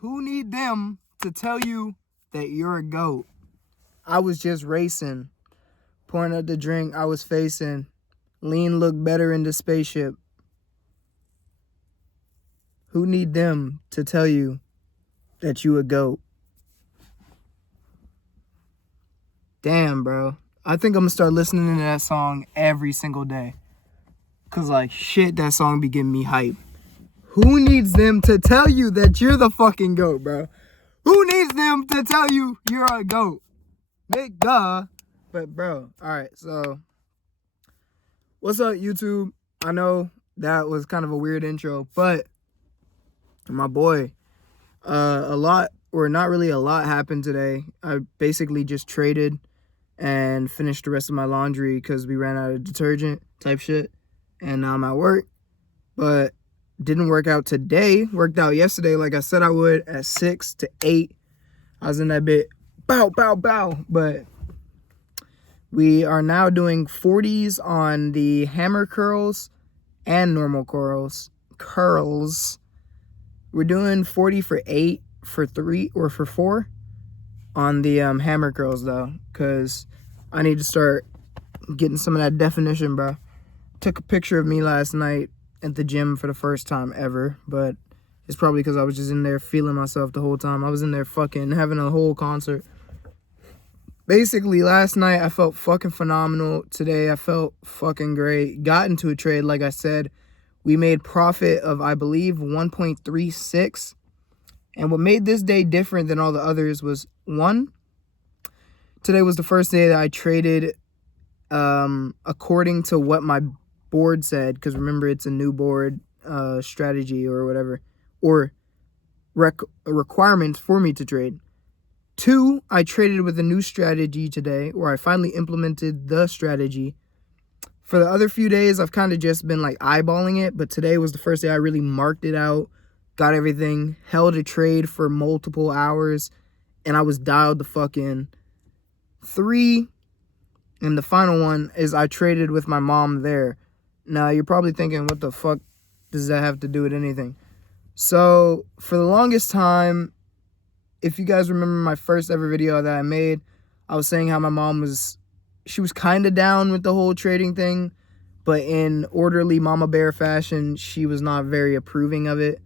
Who need them to tell you that you're a GOAT? I was just racing, pouring out the drink I was facing. Lean looked better in the spaceship. Who need them to tell you that you a GOAT? Damn, bro. I think I'm gonna start listening to that song every single day. Cause like shit, that song be getting me hype. Who needs them to tell you that you're the fucking GOAT, bro? Who needs them to tell you you're a GOAT? Nigga. But bro, alright, so what's up, YouTube? I know that was kind of a weird intro, but my boy, a lot, or not really a lot, happened today. I basically just traded and finished the rest of my laundry because we ran out of detergent type shit. And now I'm at work, but didn't work out today. Worked out yesterday like I said I would at 6 to 8. I was in that bit, bow, bow, bow. But we are now doing 40s on the hammer curls and normal curls. We're doing 40 for 8, for 3, or for 4 on the hammer curls though, because I need to start getting some of that definition, bro. Took a picture of me last night at the gym for the first time ever, but it's probably because I was just in there feeling myself the whole time. I was in there fucking having a whole concert. Basically, last night I felt fucking phenomenal. Today I felt fucking great. Got into a trade, like I said. We made profit of, I believe, 1.36. And what made this day different than all the others was, one, today was the first day that I traded according to what my board said, because remember, it's a new board strategy or whatever, or requirements for me to trade. 2, I traded with a new strategy today, or I finally implemented the strategy. For the other few days, I've kind of just been like eyeballing it, but today was the first day I really marked it out, got everything, held a trade for multiple hours, and I was dialed the fuck in. 3, and the final one is I traded with my mom there. Now, you're probably thinking, what the fuck does that have to do with anything? So, for the longest time, if you guys remember my first ever video that I made, I was saying how my mom was kind of down with the whole trading thing, but in orderly mama bear fashion, she was not very approving of it.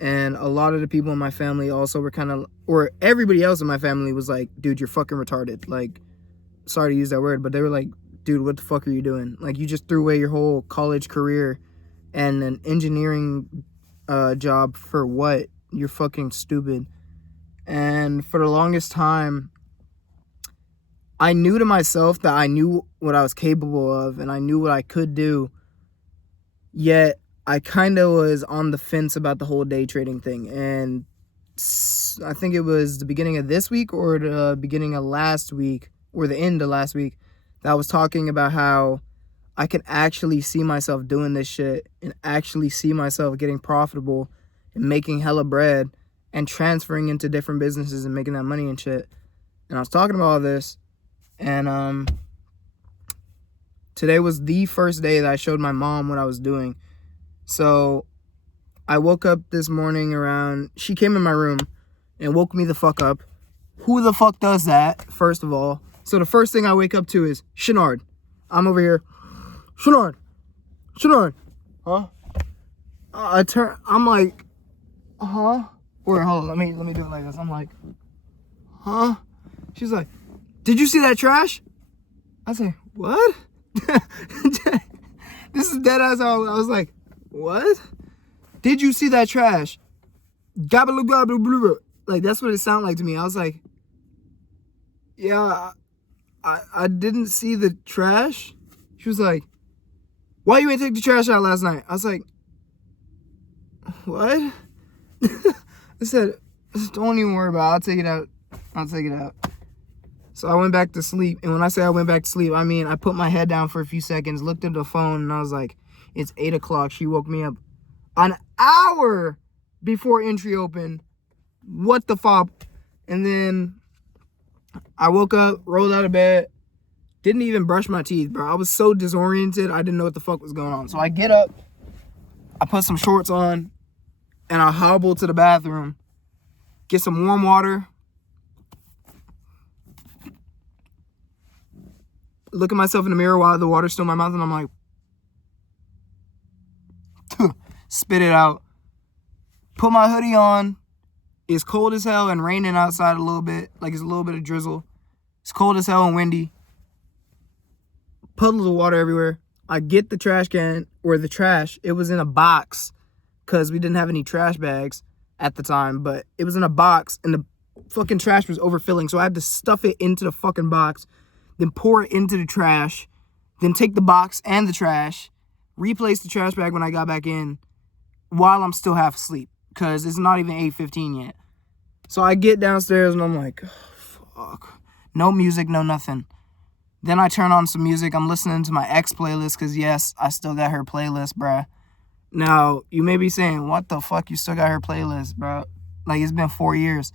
And a lot of the people in my family also were kind of, or everybody else in my family was like, dude, you're fucking retarded. Like, sorry to use that word, but they were like, dude, what the fuck are you doing? Like, you just threw away your whole college career and an engineering job for what? You're fucking stupid. And for the longest time, I knew to myself that I knew what I was capable of and I knew what I could do. Yet, I kind of was on the fence about the whole day trading thing. And I think it was the beginning of this week or the beginning of last week, or the end of last week, that I was talking about how I can actually see myself doing this shit and actually see myself getting profitable and making hella bread and transferring into different businesses and making that money and shit. And I was talking about all this, and today was the first day that I showed my mom what I was doing. So I woke up this morning around, she came in my room and woke me the fuck up. Who the fuck does that, first of all? So the first thing I wake up to is, Shenard. I'm over here, Shenard, huh? I'm like, huh? Wait, hold on, let me do it like this. I'm like, huh? She's like, did you see that trash? I say, what? This is dead ass. I was like, what? Did you see that trash? Gabba gabba blah. Like, that's what it sounded like to me. I was like, yeah, I didn't see the trash. She was like, why you ain't take the trash out last night? I was like, what? I said, don't even worry about it. I'll take it out. So I went back to sleep. And when I say I went back to sleep, I mean, I put my head down for a few seconds, looked at the phone, and I was like, it's 8 o'clock. She woke me up an hour before entry opened. What the fuck? And then I woke up, rolled out of bed, didn't even brush my teeth, bro. I was so disoriented, I didn't know what the fuck was going on. So I get up, I put some shorts on, and I hobble to the bathroom. get some warm water, look at myself in the mirror while the water's still in my mouth, and I'm like, spit it out. Put my hoodie on. It's cold as hell and raining outside a little bit. Like it's a little bit of drizzle. It's cold as hell and windy. Puddles of water everywhere. I get the trash can, or the trash. It was in a box because we didn't have any trash bags at the time. But it was in a box and the fucking trash was overfilling. So I had to stuff it into the fucking box, then pour it into the trash, then take the box and the trash, replace the trash bag when I got back in while I'm still half asleep because it's not even 8:15 yet. So I get downstairs and I'm like, oh, fuck. No music, no nothing. Then I turn on some music. I'm listening to my ex playlist because, yes, I still got her playlist, bruh. Now, you may be saying, what the fuck? You still got her playlist, bro? Like, it's been 4 years.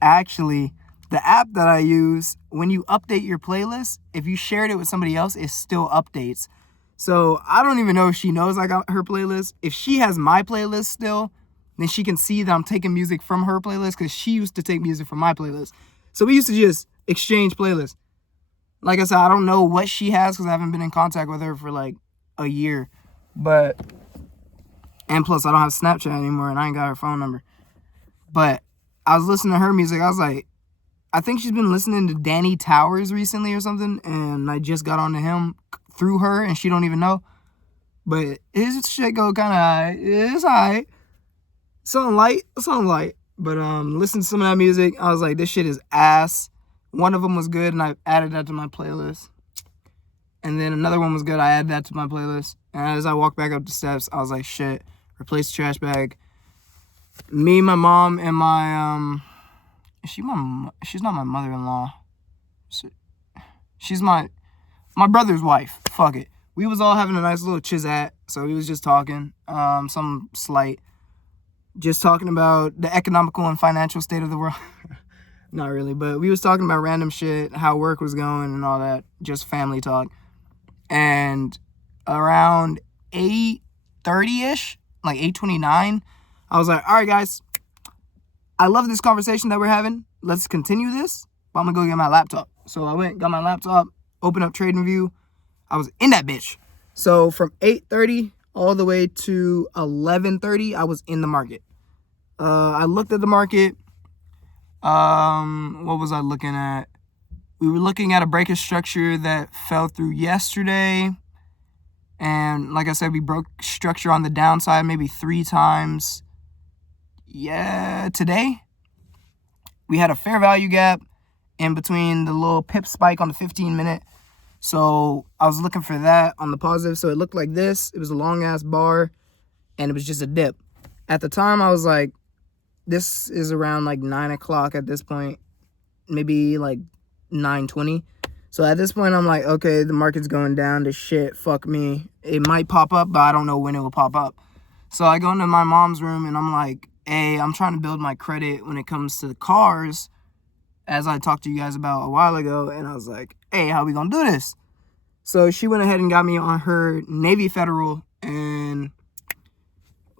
Actually, the app that I use, when you update your playlist, if you shared it with somebody else, it still updates. So I don't even know if she knows I got her playlist. If she has my playlist still, then she can see that I'm taking music from her playlist because she used to take music from my playlist. So we used to just exchange playlists. Like I said, I don't know what she has because I haven't been in contact with her for like a year. And plus, I don't have Snapchat anymore and I ain't got her phone number. But I was listening to her music. I was like, I think she's been listening to Danny Towers recently or something. And I just got onto him through her and she don't even know. But his shit go kind of high. It's alright. Something light. But listen to some of that music. I was like, this shit is ass. One of them was good, and I added that to my playlist. And then another one was good. I added that to my playlist. And as I walked back up the steps, I was like, shit, replace the trash bag. Me, my mom, and my, she's not my mother-in-law. She's my brother's wife. Fuck it. We was all having a nice little chizat, so we was just talking, some slight. Just talking about the economical and financial state of the world. Not really, but we was talking about random shit, how work was going and all that, just family talk. And around 8:30-ish, like 8:29, I was like, all right, guys, I love this conversation that we're having. Let's continue this, but I'm going to go get my laptop. So I went, got my laptop, opened up TradingView. I was in that bitch. So from 8:30 all the way to 11:30, I was in the market. I looked at the market. What was I looking at? We were looking at a breakage structure that fell through yesterday. And like I said, we broke structure on the downside maybe 3 times. Yeah, today. We had a fair value gap in between the little pip spike on the 15-minute. So I was looking for that on the positive. So it looked like this. It was a long-ass bar, and it was just a dip. At the time, I was like, this is around like 9 o'clock at this point, maybe like 9:20. So at this point, I'm like, okay, the market's going down to shit. Fuck me. It might pop up, but I don't know when it will pop up. So I go into my mom's room and I'm like, hey, I'm trying to build my credit when it comes to the cars, as I talked to you guys about a while ago. And I was like, hey, how we gonna do this? So she went ahead and got me on her Navy Federal, and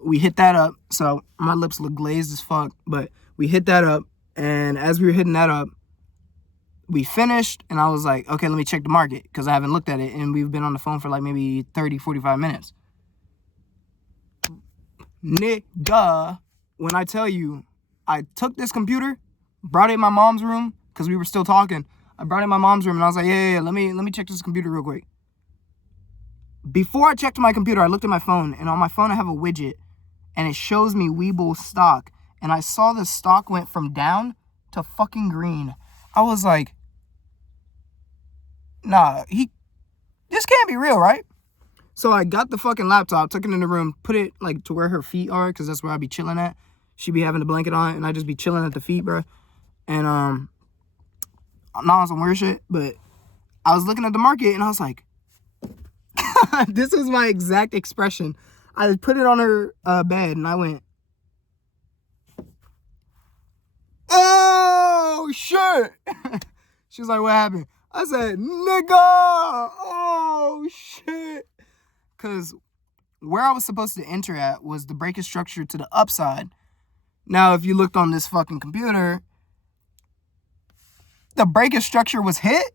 we hit that up. So my lips look glazed as fuck, but we hit that up. And as we were hitting that up, we finished, and I was like, okay, let me check the market because I haven't looked at it. And we've been on the phone for like maybe 30, 45 minutes. Nigga, when I tell you, I took this computer, brought it in my mom's room because we were still talking. I brought it in my mom's room, and I was like, yeah, let me check this computer real quick. Before I checked my computer, I looked at my phone, and on my phone I have a widget, and it shows me Webull stock. And I saw the stock went from down to fucking green. I was like, nah, this can't be real, right? So I got the fucking laptop, took it in the room, put it like to where her feet are, because that's where I be chilling at. She be having the blanket on, and I just be chilling at the feet, bro. And I'm not on some weird shit, but I was looking at the market, and I was like, this is my exact expression. I put it on her bed, and I went, oh, shit. She was like, what happened? I said, nigga, oh, shit. Because where I was supposed to enter at was the breakage structure to the upside. Now, if you looked on this fucking computer, the breakage structure was hit,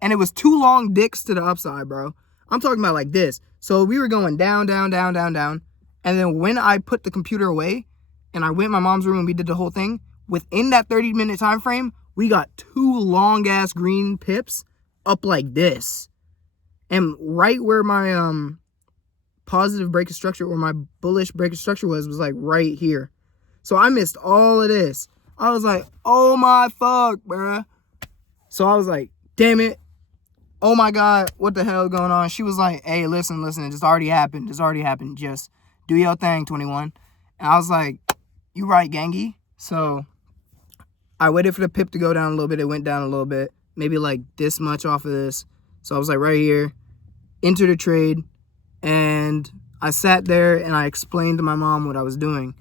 and it was 2 long dicks to the upside, bro. I'm talking about like this. So we were going down, down, down, down, down. And then when I put the computer away and I went in my mom's room and we did the whole thing, within that 30-minute time frame, we got 2 long-ass green pips up like this. And right where my positive breakage structure or my bullish breakage structure was like right here. So I missed all of this. I was like, oh my fuck, bruh. So I was like, damn it. Oh my God, what the hell is going on? She was like, hey, listen, it just already happened. Just do your thing, 21. And I was like, you right, gangy. So I waited for the pip to go down a little bit. It went down a little bit, maybe like this much off of this. So I was like right here, entered a trade, and I sat there and I explained to my mom what I was doing.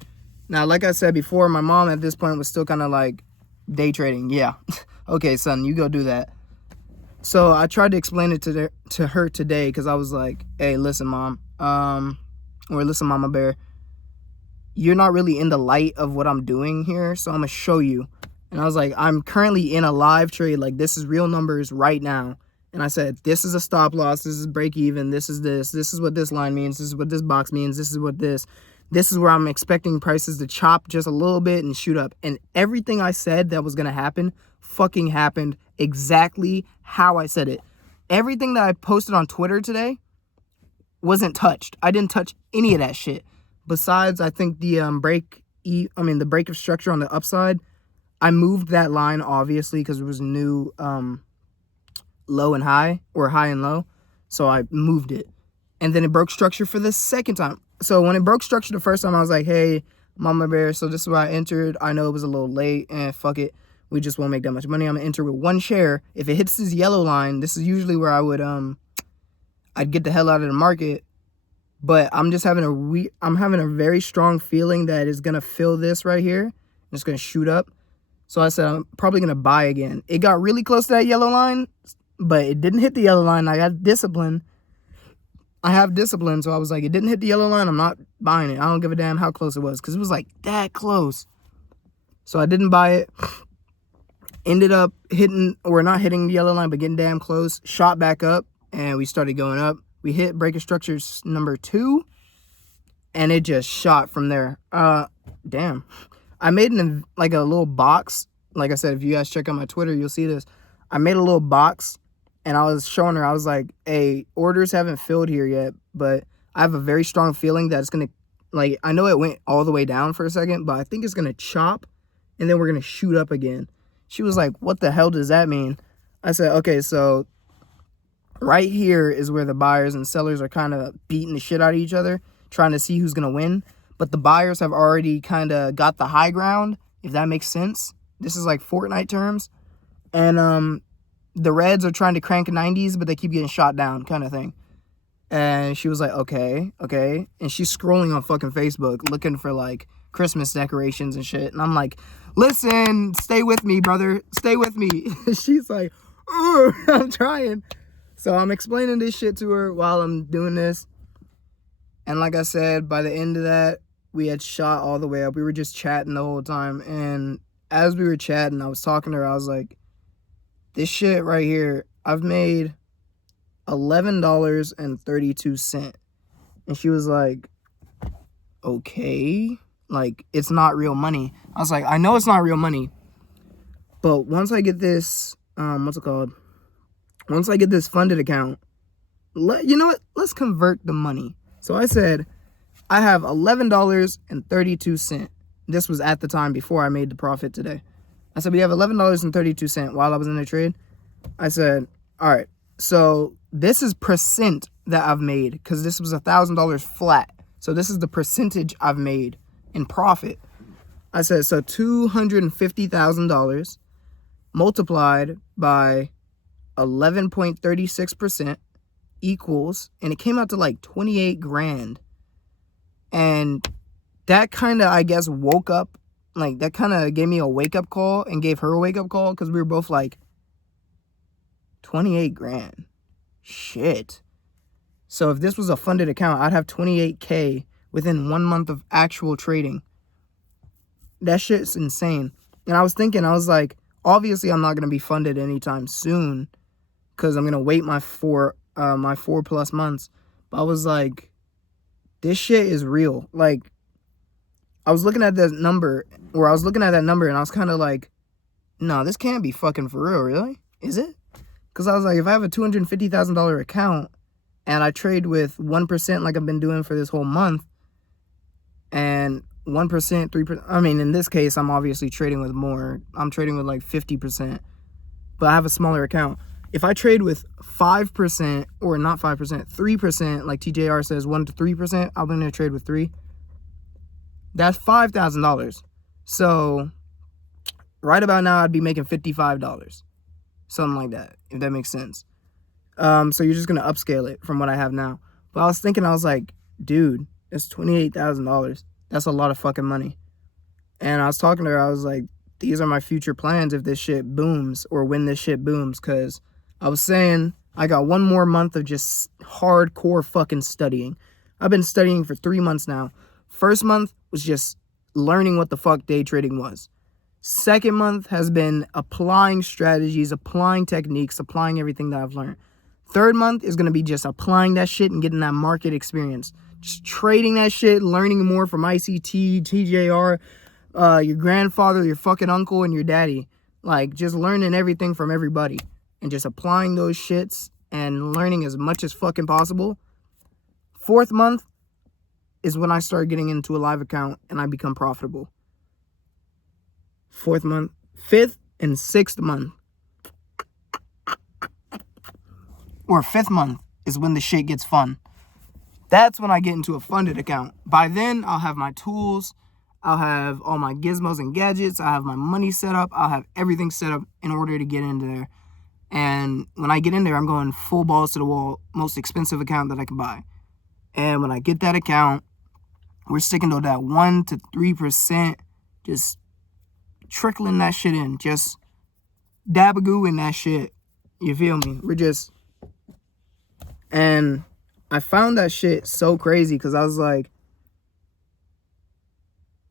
Now, like I said before, my mom at this point was still kind of like day trading. Yeah. Okay, son, you go do that. So I tried to explain it to her today because I was like, hey, listen, mom, or listen, mama bear, you're not really in the light of what I'm doing here, so I'm going to show you. And I was like, I'm currently in a live trade. Like, this is real numbers right now. And I said, this is a stop loss. This is break even. This is this. This is what this line means. This is what this box means. This is what this. This is where I'm expecting prices to chop just a little bit and shoot up. And everything I said that was going to happen fucking happened exactly how I said it. Everything that I posted on Twitter today wasn't touched. I didn't touch any of that shit. Besides, I think the the break of structure on the upside, I moved that line obviously because it was new low and high, or high and low. So I moved it. And then it broke structure for the second time. So when it broke structure the first time, I was like, hey, mama bear, so this is where I entered. I know it was a little late, and fuck it. We just won't make that much money. I'm gonna enter with 1 share. If it hits this yellow line, this is usually where I would I'd get the hell out of the market. But I'm just having I'm having a very strong feeling that it's gonna fill this right here. It's gonna shoot up. So I said I'm probably gonna buy again. It got really close to that yellow line, but it didn't hit the yellow line. I got discipline. I have discipline, so I was like, it didn't hit the yellow line. I'm not buying it. I don't give a damn how close it was, because it was like that close. So I didn't buy it. Ended up not hitting the yellow line, but getting damn close. Shot back up, and we started going up. We hit breaker structures number 2, and it just shot from there. Damn. I made a little box. Like I said, if you guys check out my Twitter, you'll see this. I made a little box, and I was showing her, I was like, hey, orders haven't filled here yet, but I have a very strong feeling that it's going to, I know it went all the way down for a second, but I think it's going to chop, and then we're going to shoot up again. She was like, what the hell does that mean? I said, okay, so right here is where the buyers and sellers are kind of beating the shit out of each other, trying to see who's going to win. But the buyers have already kind of got the high ground, if that makes sense. This is like Fortnite terms. And the reds are trying to crank 90s, but they keep getting shot down, kind of thing. And she was like, okay. And she's scrolling on fucking Facebook looking for like Christmas decorations and shit. And I'm like, listen, stay with me, brother. Stay with me. She's like, oh, I'm trying. So I'm explaining this shit to her while I'm doing this. And like I said, by the end of that, we had shot all the way up. We were just chatting the whole time. And as we were chatting, I was talking to her. I was like, this shit right here, I've made $11.32. And she was like, okay. Like, it's not real money. I was like, I know it's not real money. But once I get this, what's it called? Once I get this funded account, you know what? Let's convert the money. So I said, I have $11.32. This was at the time before I made the profit today. I said, we have $11.32 while I was in the trade. I said, all right, so this is percent that I've made, because this was $1,000 flat. So this is the percentage I've made in profit. I said, so $250,000 multiplied by 11.36% equals, and it came out to like 28 grand. And that kind of, I guess, woke up, like that kind of gave me a wake up call and gave her a wake up call, because we were both like, 28 grand. Shit. So if this was a funded account, I'd have 28K within 1 month of actual trading. that shit's insane. And I was thinking, I was like, obviously I'm not going to be funded anytime soon because I'm going to wait my 4+ months. But I was like, this shit is real. Like, I was looking at that number, and I was kind of like, no, this can't be fucking for real, really? Is it? Because I was like, if I have a $250,000 account and I trade with 1% like I've been doing for this whole month, and 1%, 3%, I mean, in this case, I'm obviously trading with more. I'm trading with like 50%, but I have a smaller account. If I trade with 5%, or not 5%, 3%, like TJR says, 1 to 3%, I'm going to trade with 3. That's $5,000. So right about now, I'd be making $55. Something like that, if that makes sense. So you're just going to upscale it from what I have now. But I was thinking, I was like, dude, it's $28,000. That's a lot of fucking money. And I was talking to her, I was like, these are my future plans if this shit booms, or when this shit booms, because I was saying I got 1 more month of just hardcore fucking studying. I've been studying for 3 months now. First month was just learning what the fuck day trading was. Second month has been applying strategies, applying techniques, applying everything that I've learned. Third month is going to be just applying that shit and getting that market experience. Just trading that shit, learning more from ICT, TJR, your grandfather, your fucking uncle, and your daddy. Like, just learning everything from everybody. And just applying those shits and learning as much as fucking possible. Fourth month is when I start getting into a live account and I become profitable. Fourth month. Fifth and sixth month, or fifth month, is when the shit gets fun. That's when I get into a funded account. By then, I'll have my tools. I'll have all my gizmos and gadgets. I'll have my money set up. I'll have everything set up in order to get into there. And when I get in there, I'm going full balls to the wall. Most expensive account that I can buy. And when I get that account, we're sticking to that 1 to 3%. Just trickling that shit in. Just dabagoo in that shit. You feel me? And I found that shit so crazy because I was like,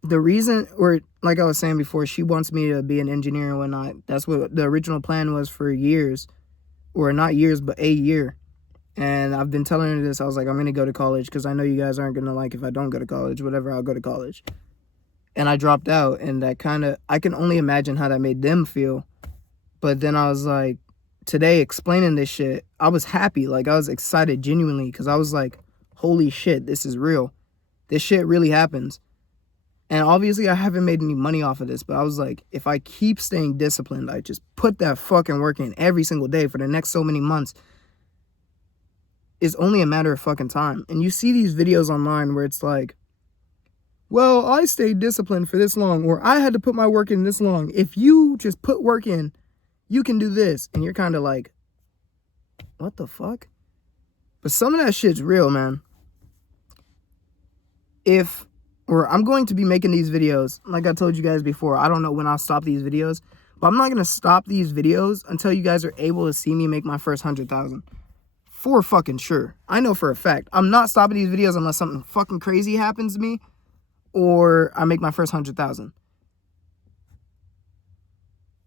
the reason, or like I was saying before, she wants me to be an engineer and whatnot. That's what the original plan was for years, or not years, but a year. And I've been telling her this. I was like, I'm going to go to college because I know you guys aren't going to like if I don't go to college, whatever, I'll go to college. And I dropped out, and that I can only imagine how that made them feel. But then I was like, today explaining this shit, I was happy. Like, I was excited genuinely because I was like, holy shit, this is real. This shit really happens. And obviously I haven't made any money off of this, but I was like, if I keep staying disciplined, I just put that fucking work in every single day for the next so many months, it's only a matter of fucking time. And you see these videos online where it's like, well, I stayed disciplined for this long, or I had to put my work in this long. If you just put work in, you can do this. And you're kind of like, what the fuck? But some of that shit's real, man. I'm going to be making these videos. Like I told you guys before, I don't know when I'll stop these videos, but I'm not going to stop these videos until you guys are able to see me make my first 100,000. For fucking sure. I know for a fact. I'm not stopping these videos unless something fucking crazy happens to me or I make my first 100,000.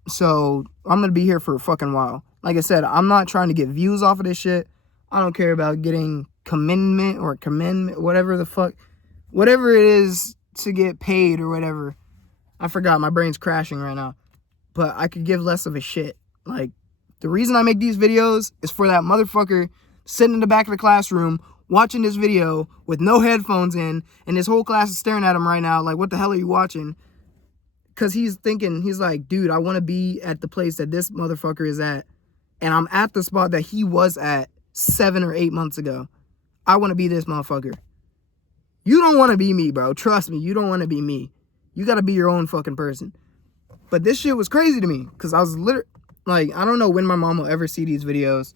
So I'm going to be here for a fucking while. Like I said, I'm not trying to get views off of this shit. I don't care about getting commendment, whatever the fuck. Whatever it is to get paid or whatever. I forgot. My brain's crashing right now. But I could give less of a shit. Like, the reason I make these videos is for that motherfucker sitting in the back of the classroom watching this video with no headphones in, and his whole class is staring at him right now like, what the hell are you watching? Because he's like, dude, I want to be at the place that this motherfucker is at. And I'm at the spot that he was at 7 or 8 months ago. I want to be this motherfucker. You don't want to be me, bro. Trust me, you don't want to be me. You got to be your own fucking person. But this shit was crazy to me because I was literally, like, I don't know when my mom will ever see these videos.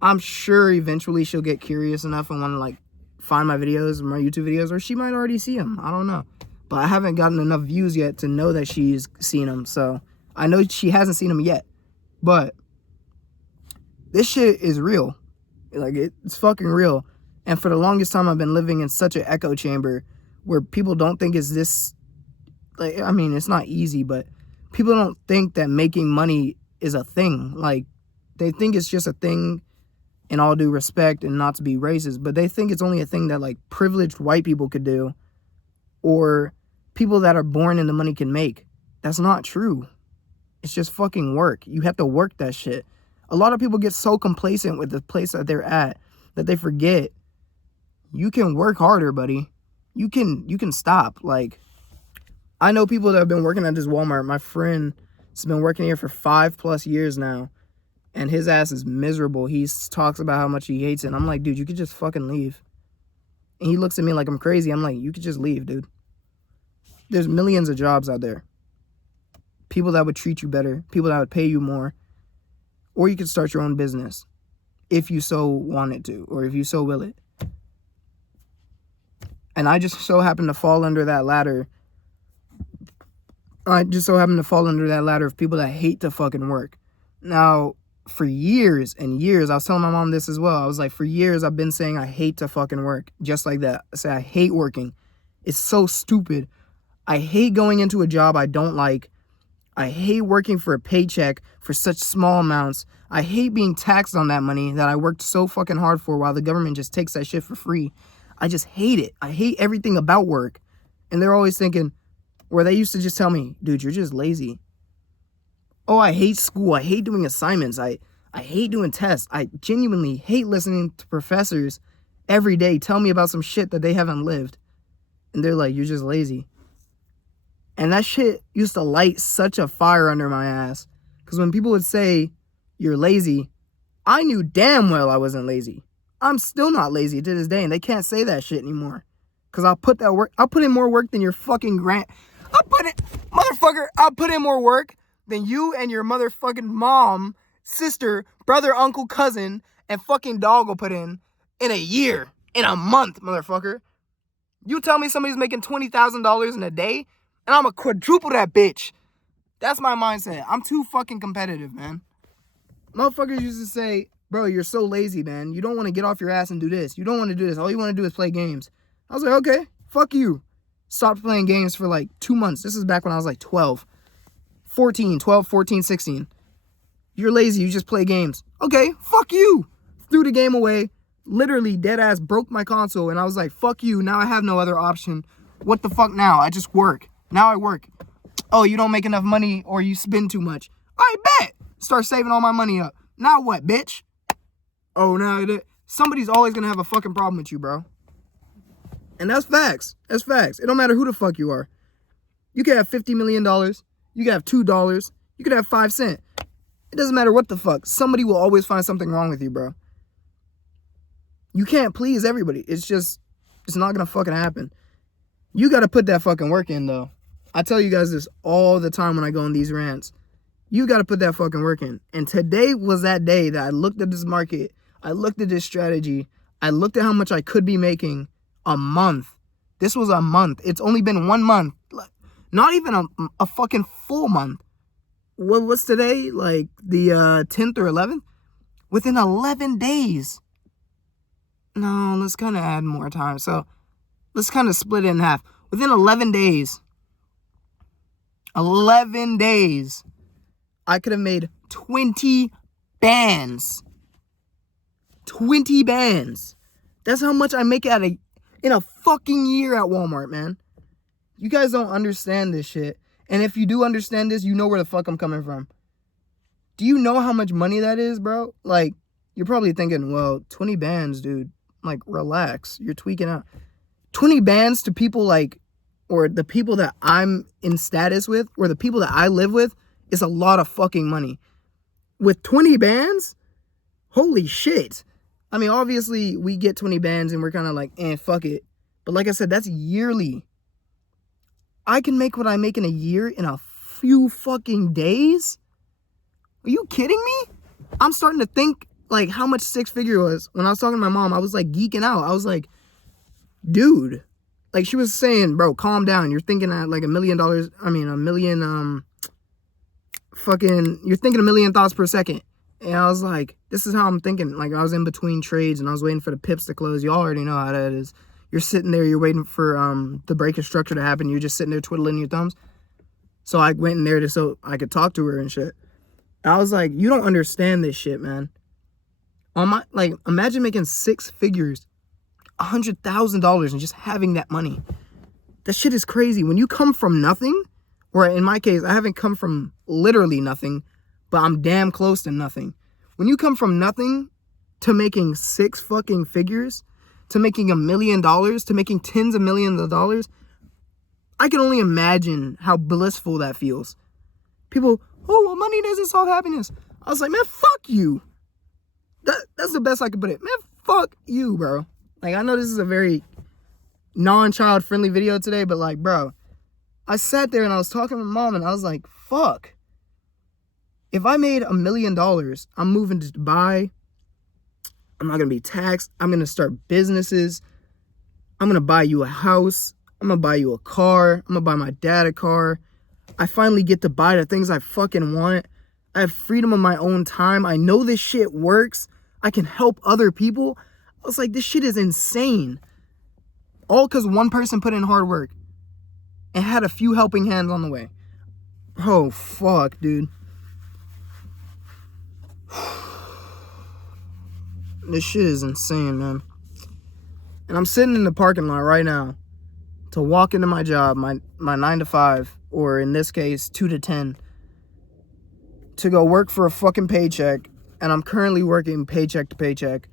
I'm sure eventually she'll get curious enough and want to, like, find my videos, my YouTube videos, or she might already see them. I don't know. But I haven't gotten enough views yet to know that she's seen them. So I know she hasn't seen them yet. But this shit is real. Like, it's fucking real. And for the longest time, I've been living in such an echo chamber where people don't think it's this like, I mean, it's not easy, but people don't think that making money is a thing. Like, they think it's just a thing, in all due respect and not to be racist, but they think it's only a thing that like privileged white people could do or people that are born into money can make. That's not true. It's just fucking work. You have to work that shit. A lot of people get so complacent with the place that they're at that they forget you can work harder, buddy. You can stop. Like, I know people that have been working at this Walmart. My friend has been working here for 5+ years now. And his ass is miserable. He talks about how much he hates it. And I'm like, dude, you could just fucking leave. And he looks at me like I'm crazy. I'm like, you could just leave, dude. There's millions of jobs out there. People that would treat you better. People that would pay you more. Or you could start your own business. If you so wanted to. Or if you so will it. And I just so happen to fall under that ladder. I just so happen to fall under that ladder of people that hate to fucking work. Now, for years and years, I was telling my mom this as well. I was like, for years, I've been saying I hate to fucking work. Just like that. I say I hate working. It's so stupid. I hate going into a job I don't like. I hate working for a paycheck for such small amounts. I hate being taxed on that money that I worked so fucking hard for while the government just takes that shit for free. I just hate it. I hate everything about work. And they're always thinking, or they used to just tell me, dude, you're just lazy. Oh, I hate school. I hate doing assignments. I hate doing tests. I genuinely hate listening to professors every day tell me about some shit that they haven't lived. And they're like, you're just lazy. And that shit used to light such a fire under my ass. Because when people would say, you're lazy, I knew damn well I wasn't lazy. I'm still not lazy to this day. And they can't say that shit anymore. Because I'll put in more work than your fucking I'll put in more work than you and your motherfucking mom, sister, brother, uncle, cousin, and fucking dog will put in a year, in a month, motherfucker. You tell me somebody's making $20,000 in a day, and I'm gonna quadruple that bitch. That's my mindset. I'm too fucking competitive, man. Motherfuckers used to say, bro, you're so lazy, man. You don't want to get off your ass and do this. You don't want to do this. All you want to do is play games. I was like, okay, fuck you. Stopped playing games for like 2 months. This is back when I was like 12, 14, 16. You're lazy. You just play games. Okay, fuck you. Threw the game away. Literally dead ass broke my console. And I was like, fuck you. Now I have no other option. What the fuck now? I just work. Now I work. Oh, you don't make enough money or you spend too much. I bet. Start saving all my money up. Now what, bitch? Oh, now somebody's always going to have a fucking problem with you, bro. And that's facts. That's facts. It don't matter who the fuck you are. You could have $50 million. You could have $2. You could have 5 cents. It doesn't matter what the fuck. Somebody will always find something wrong with you, bro. You can't please everybody. It's not going to fucking happen. You got to put that fucking work in, though. I tell you guys this all the time when I go on these rants. You got to put that fucking work in. And today was that day that I looked at this market. I looked at this strategy. I looked at how much I could be making a month. This was a month. It's only been 1 month. Not even a fucking full month. What's today? Like the 10th or 11th? Within 11 days. No, let's kind of add more time. So let's kind of split it in half. Within 11 days. 11 days. I could have made 20 bands. 20 bands. That's how much I make in a fucking year at Walmart, man. You guys don't understand this shit. And if you do understand this, you know where the fuck I'm coming from. Do you know how much money that is, bro? Like, you're probably thinking, well, 20 bands, dude. Like, relax. You're tweaking out. 20 bands to people like, or the people that I'm in status with, or the people that I live with, is a lot of fucking money. With 20 bands? Holy shit. I mean, obviously, we get 20 bands and we're kind of like, fuck it. But like I said, that's yearly. I can make what I make in a year in a few fucking days? Are you kidding me? I'm starting to think like how much 6-figure was. When I was talking to my mom, I was like geeking out. I was like, dude. Like she was saying, bro, calm down. You're thinking at like $1 million. I mean, you're thinking a million thoughts per second. And I was like, this is how I'm thinking. Like I was in between trades and I was waiting for the pips to close. Y'all already know how that is. you're sitting there, you're waiting for the break structure to happen. You're just sitting there twiddling your thumbs. So I went in there so I could talk to her and shit. And I was like, you don't understand this shit, man. Imagine making 6 figures, $100,000, and just having that money. That shit is crazy. When you come from nothing, or in my case, I haven't come from literally nothing, but I'm damn close to nothing. When you come from nothing to making 6 fucking figures, to making $1 million, to making tens of millions of dollars, I can only imagine how blissful that feels. People, oh, well, money doesn't solve happiness. I was like, man, fuck you. That's the best I could put it. Man, fuck you, bro. Like, I know this is a very non-child friendly video today, but like, bro, I sat there and I was talking to my mom and I was like, fuck. If I made $1 million, I'm moving to Dubai. I'm not going to be taxed. I'm going to start businesses. I'm going to buy you a house. I'm going to buy you a car. I'm going to buy my dad a car. I finally get to buy the things I fucking want. I have freedom of my own time. I know this shit works. I can help other people. I was like, this shit is insane. All because one person put in hard work and had a few helping hands on the way. Oh, fuck, dude. This shit is insane, man. And I'm sitting in the parking lot right now to walk into my job, my 9 to 5, or in this case, 2 to 10, to go work for a fucking paycheck. And I'm currently working paycheck to paycheck.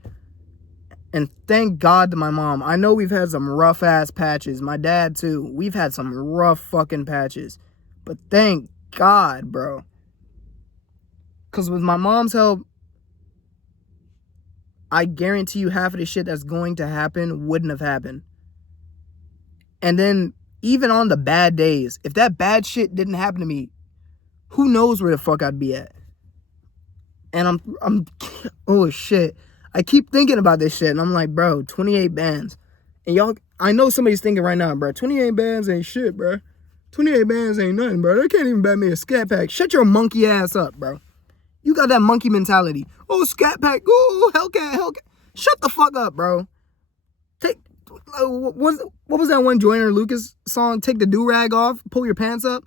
And thank God to my mom. I know we've had some rough ass patches. My dad too. We've had some rough fucking patches. But thank God, bro. Because with my mom's help, I guarantee you half of the shit that's going to happen wouldn't have happened. And then even on the bad days, if that bad shit didn't happen to me, who knows where the fuck I'd be at. And I'm oh shit. I keep thinking about this shit and I'm like, bro, 28 bands. And y'all, I know somebody's thinking right now, bro, 28 bands ain't shit, bro. 28 bands ain't nothing, bro. They can't even buy me a Scat Pack. Shut your monkey ass up, bro. You got that monkey mentality. Oh, Scat Pack. Oh, Hellcat. Shut the fuck up, bro. What was that one Joyner Lucas song? Take the do-rag off, pull your pants up.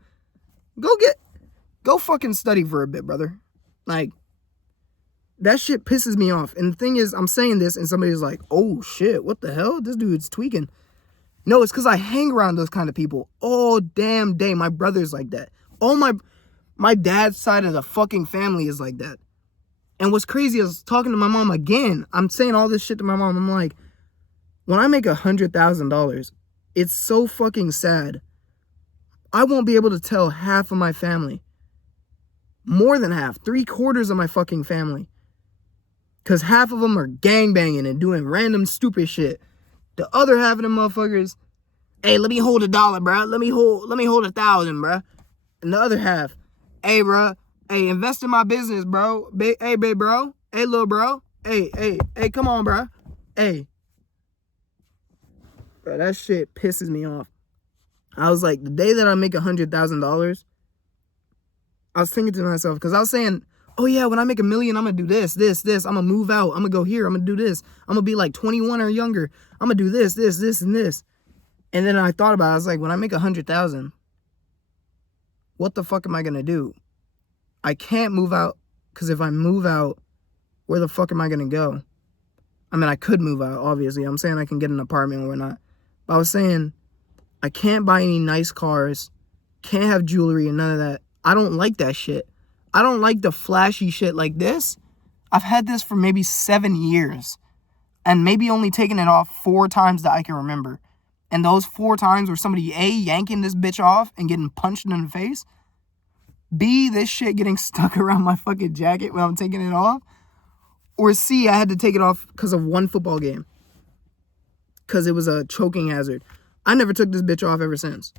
Go fucking study for a bit, brother. Like, that shit pisses me off. And the thing is, I'm saying this and somebody's like, oh shit, what the hell? This dude's tweaking. No, it's because I hang around those kind of people all damn day. My brother's like that. All my dad's side of the fucking family is like that. And what's crazy is talking to my mom again. I'm saying all this shit to my mom. I'm like, when I make $100,000, it's so fucking sad. I won't be able to tell half of my family. More than half. 3/4 of my fucking family. Because half of them are gangbanging and doing random stupid shit. The other half of them motherfuckers, hey, let me hold $1, bro. Let me hold 1,000, bro. And the other half, hey, bro. Hey, invest in my business, bro. Hey, big bro. Hey, little bro. Hey, come on, bro. Hey. Bro, that shit pisses me off. I was like, the day that I make $100,000, I was thinking to myself, because I was saying, oh yeah, when I make $1 million, I'm going to do this. I'm going to move out. I'm going to go here. I'm going to do this. I'm going to be like 21 or younger. I'm going to do this, and this. And then I thought about it. I was like, when I make 100,000, what the fuck am I going to do? I can't move out, because if I move out, where the fuck am I going to go? I mean, I could move out, obviously. I'm saying I can get an apartment or whatnot. But I was saying, I can't buy any nice cars, can't have jewelry and none of that. I don't like that shit. I don't like the flashy shit like this. I've had this for maybe 7 years. And maybe only taking it off 4 times that I can remember. And those 4 times were somebody A, yanking this bitch off and getting punched in the face. B, this shit getting stuck around my fucking jacket when I'm taking it off. Or C, I had to take it off because of one football game. Because it was a choking hazard. I never took this bitch off ever since.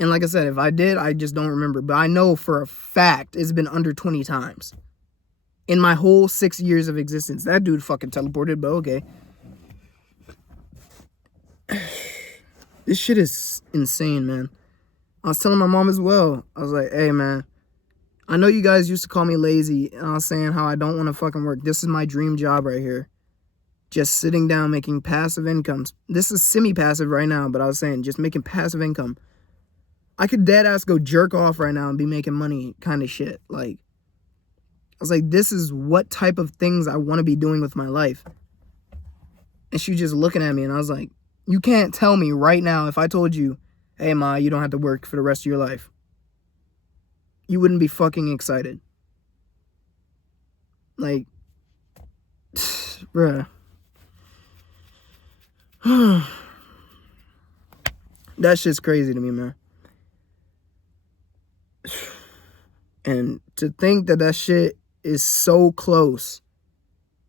And like I said, if I did, I just don't remember. But I know for a fact it's been under 20 times. In my whole 6 years of existence. That dude fucking teleported, but okay. This shit is insane, man. I was telling my mom as well. I was like, hey, man. I know you guys used to call me lazy. And I was saying how I don't want to fucking work. This is my dream job right here. just sitting down making passive incomes. This is semi-passive right now, but I was saying just making passive income. I could dead ass go jerk off right now and be making money kind of shit. Like, I was like, this is what type of things I want to be doing with my life. And she was just looking at me, and I was like, you can't tell me right now, if I told you, hey, Ma, you don't have to work for the rest of your life, you wouldn't be fucking excited. Like, bruh. That shit's crazy to me, man. And to think that that shit is so close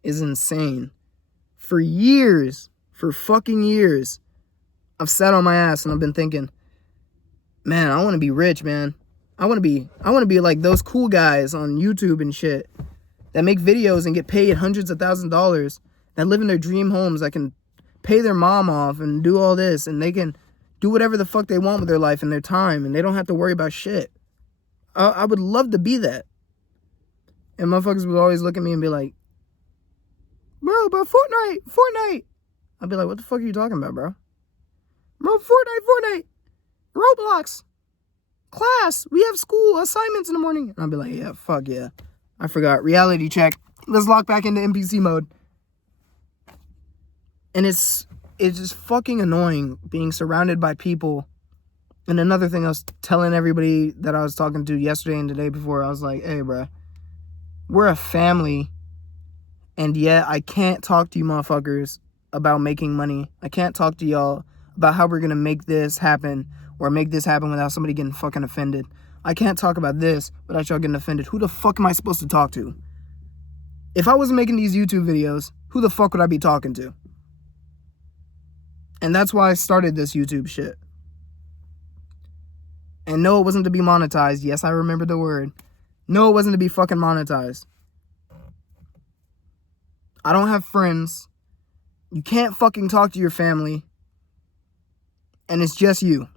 is insane. For years, for fucking years, I've sat on my ass and I've been thinking, man, I want to be rich, man. I want to be like those cool guys on YouTube and shit that make videos and get paid hundreds of thousands of dollars, that live in their dream homes, that can pay their mom off and do all this, and they can do whatever the fuck they want with their life and their time, and they don't have to worry about shit. I would love to be that. And motherfuckers would always look at me and be like, bro, Fortnite. I'd be like, what the fuck are you talking about, bro? Bro, Fortnite. Roblox. Class. We have school assignments in the morning. And I'd be like, yeah, fuck yeah. I forgot. Reality check. Let's lock back into NPC mode. And it's just fucking annoying being surrounded by people. And another thing I was telling everybody that I was talking to yesterday and the day before, I was like, hey, bro, we're a family. And yet I can't talk to you motherfuckers about making money. I can't talk to y'all about how we're going to make this happen or make this happen without somebody getting fucking offended. I can't talk about this without y'all getting offended. Who the fuck am I supposed to talk to? If I wasn't making these YouTube videos, who the fuck would I be talking to? And that's why I started this YouTube shit. And no, it wasn't to be monetized. Yes, I remember the word. No, it wasn't to be fucking monetized. I don't have friends. You can't fucking talk to your family. And it's just you.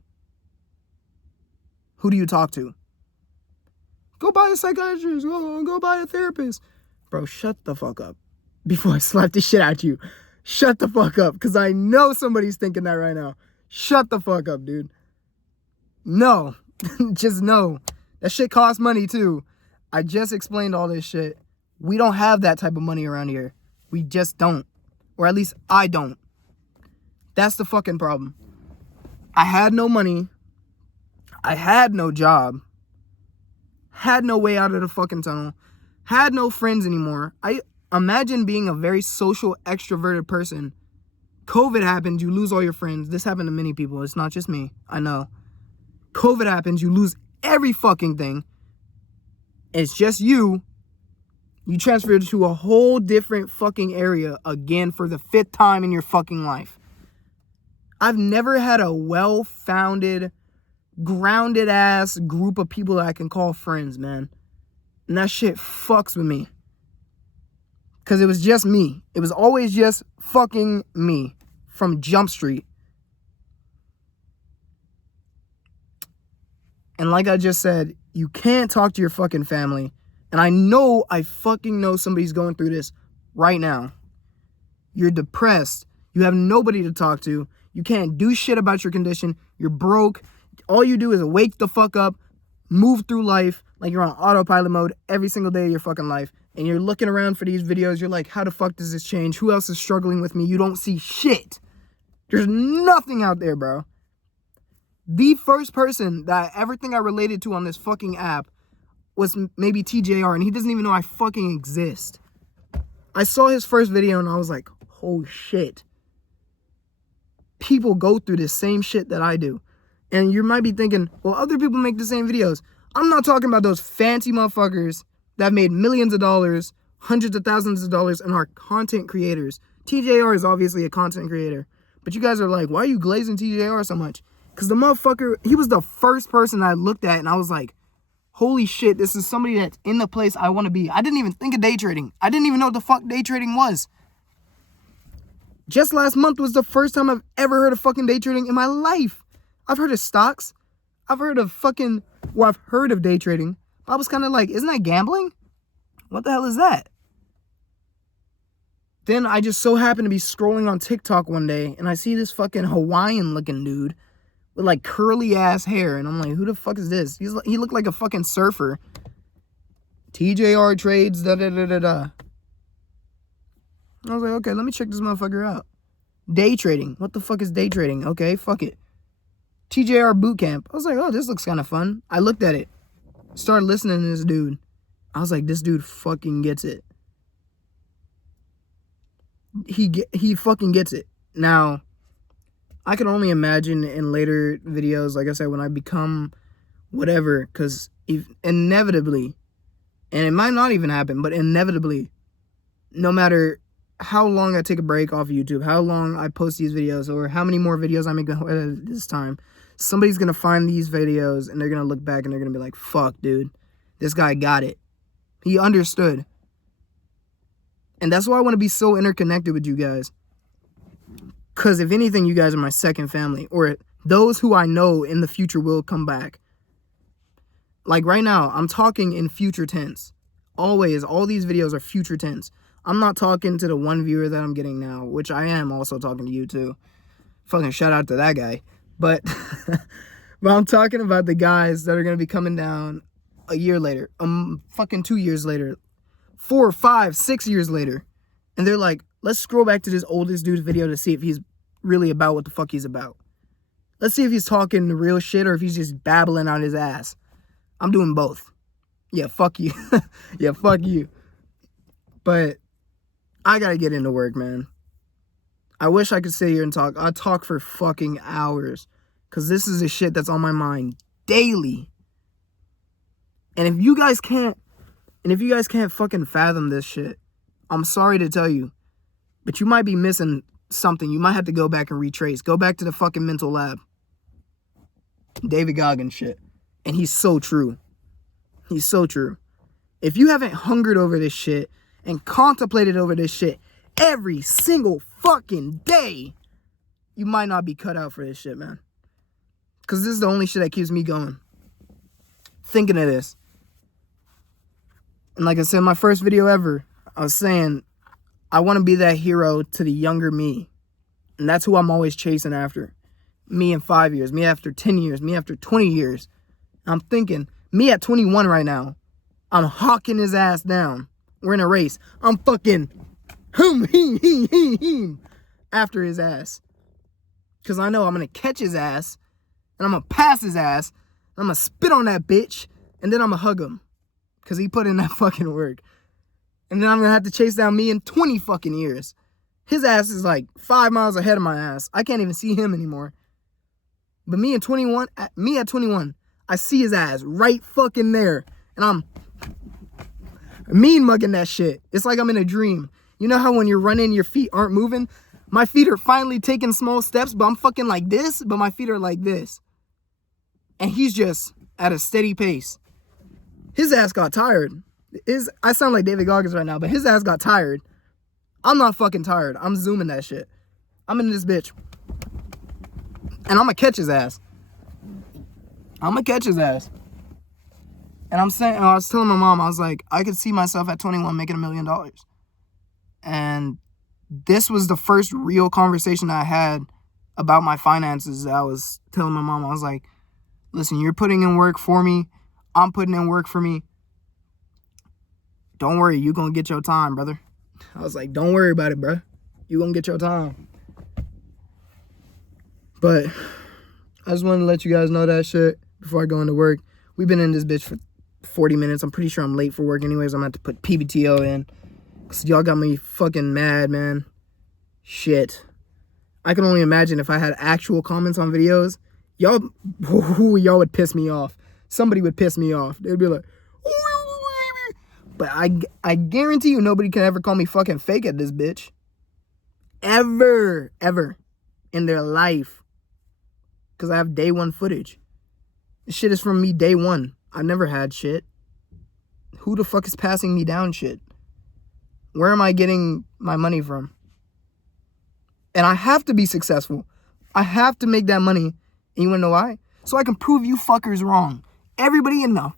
Who do you talk to? Go buy a psychiatrist. Go buy a therapist. Bro, shut the fuck up. Before I slap the shit out you. Shut the fuck up. Because I know somebody's thinking that right now. Shut the fuck up, dude. No. Just no. That shit costs money too. I just explained all this shit. We don't have that type of money around here. We just don't. Or at least I don't. That's the fucking problem. I had no money. I had no job. Had no way out of the fucking tunnel. Had no friends anymore. I imagine being a very social, extroverted person. COVID happens, you lose all your friends. This happened to many people. It's not just me. I know. COVID happens, you lose every fucking thing. It's just you. You transferred to a whole different fucking area again for the 5th time in your fucking life. I've never had a well-founded, grounded ass group of people that I can call friends, man. And that shit fucks with me. Because it was just me. It was always just fucking me from Jump Street. And like I just said, you can't talk to your fucking family. And I fucking know somebody's going through this right now. You're depressed. You have nobody to talk to. You can't do shit about your condition. You're broke. All you do is wake the fuck up, move through life like you're on autopilot mode every single day of your fucking life. And you're looking around for these videos. You're like, how the fuck does this change? Who else is struggling with me? You don't see shit. There's nothing out there, bro. The first person that I ever think I related to on this fucking app was maybe TJR, and he doesn't even know I fucking exist. I saw his first video and I was like, oh shit. People go through the same shit that I do. And you might be thinking, well, other people make the same videos. I'm not talking about those fancy motherfuckers that have made millions of dollars, hundreds of thousands of dollars, and are content creators. TJR is obviously a content creator. But you guys are like, why are you glazing TJR so much? Because the motherfucker, he was the first person I looked at and I was like, holy shit, this is somebody that's in the place I want to be. I didn't even think of day trading. I didn't even know what the fuck day trading was. Just last month was the first time I've ever heard of fucking day trading in my life. I've heard of stocks. I've heard of I've heard of day trading. But I was kind of like, isn't that gambling? What the hell is that? Then I just so happened to be scrolling on TikTok one day, and I see this fucking Hawaiian-looking dude with, like, curly-ass hair. And I'm like, who the fuck is this? He looked like a fucking surfer. TJR Trades, da-da-da-da-da. I was like, okay, let me check this motherfucker out. Day trading. What the fuck is day trading? Okay, fuck it. TJR Bootcamp. I was like, oh, this looks kind of fun. I looked at it. Started listening to this dude. I was like, this dude fucking gets it. He fucking gets it. Now, I can only imagine in later videos, like I said, when I become whatever, because inevitably, and it might not even happen, but inevitably, no matter how long I take a break off of YouTube, how long I post these videos, or how many more videos I make this time, somebody's going to find these videos, and they're going to look back, and they're going to be like, fuck, dude, this guy got it. He understood. And that's why I want to be so interconnected with you guys. Because if anything, you guys are my second family. Or those who I know in the future will come back. Like right now, I'm talking in future tense. Always, all these videos are future tense. I'm not talking to the one viewer that I'm getting now, which I am also talking to you too. Fucking shout out to that guy. But, but I'm talking about the guys that are going to be coming down a year later. Fucking 2 years later. 4, 5, 6 years later. And they're like, let's scroll back to this oldest dude's video to see if he's really about what the fuck he's about. Let's see if he's talking the real shit or if he's just babbling out his ass. I'm doing both. Yeah, fuck you. Yeah, fuck you. But I gotta get into work, man. I wish I could sit here and talk. I talk for fucking hours. Because this is the shit that's on my mind daily. And if you guys can't fucking fathom this shit, I'm sorry to tell you, but you might be missing something. You might have to go back and retrace. Go back to the fucking mental lab. David Goggins shit. And he's so true. He's so true. If you haven't hungered over this shit and contemplated over this shit every single fucking day, you might not be cut out for this shit, man. Because this is the only shit that keeps me going. Thinking of this. And like I said in my first video ever, I was saying, I want to be that hero to the younger me. And that's who I'm always chasing after. Me in 5 years, me after 10 years, me after 20 years. I'm thinking, me at 21 right now, I'm hawking his ass down. We're in a race. I'm fucking after his ass. Because I know I'm going to catch his ass, and I'm going to pass his ass, and I'm going to spit on that bitch, and then I'm going to hug him. Because he put in that fucking work. And then I'm going to have to chase down me in 20 fucking years. His ass is like 5 miles ahead of my ass. I can't even see him anymore. But me at 21, I see his ass right fucking there. And I'm mean mugging that shit. It's like I'm in a dream. You know how when you're running, your feet aren't moving? My feet are finally taking small steps, but I'm fucking like this, but my feet are like this. And he's just at a steady pace. His ass got tired. I sound like David Goggins right now, but his ass got tired. I'm not fucking tired. I'm zooming that shit. I'm in this bitch. And I'm gonna catch his ass. I'm gonna catch his ass. And I was telling my mom, I was like, I could see myself at 21 making $1 million. And this was the first real conversation I had about my finances. I was telling my mom, I was like, listen, you're putting in work for me. I'm putting in work for me. Don't worry, you gonna get your time, brother. I was like, don't worry about it, bro. You gonna get your time. But I just wanted to let you guys know that shit before I go into work. We've been in this bitch for 40 minutes. I'm pretty sure I'm late for work anyways. I'm going to have to put PBTO in. Because y'all got me fucking mad, man. Shit. I can only imagine if I had actual comments on videos. Y'all would piss me off. Somebody would piss me off. They'd be like, but I guarantee you nobody can ever call me fucking fake at this bitch. Ever in their life. Because I have day one footage. This shit is from me day one. I never had shit. Who the fuck is passing me down shit? Where am I getting my money from? And I have to be successful. I have to make that money. And you wanna know why? So I can prove you fuckers wrong. Everybody in the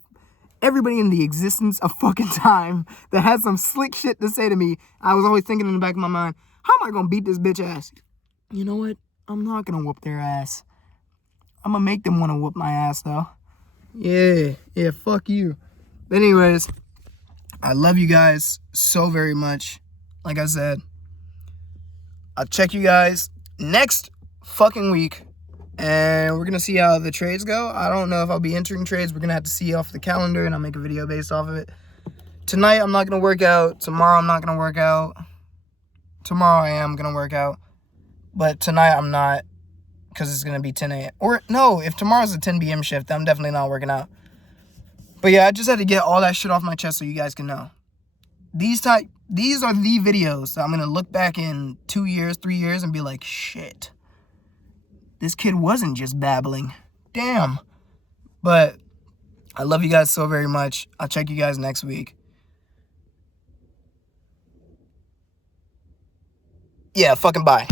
everybody in the existence of fucking time that had some slick shit to say to me, I was always thinking in the back of my mind, how am I gonna beat this bitch ass? You know what? I'm not gonna whoop their ass. I'm gonna make them want to whoop my ass, though. Yeah, fuck you. But anyways, I love you guys so very much. Like I said, I'll check you guys next fucking week. And we're going to see how the trades go. I don't know if I'll be entering trades. We're going to have to see off the calendar, and I'll make a video based off of it. Tonight, I'm not going to work out. Tomorrow, I'm not going to work out. Tomorrow, I am going to work out. But tonight, I'm not, because it's going to be 10 a.m. Or, no, if tomorrow's a 10 p.m. shift, I'm definitely not working out. But, yeah, I just had to get all that shit off my chest so you guys can know. These are the videos that I'm going to look back in 2 years, 3 years, and be like, shit. This kid wasn't just babbling. Damn. But I love you guys so very much. I'll check you guys next week. Yeah, fucking bye.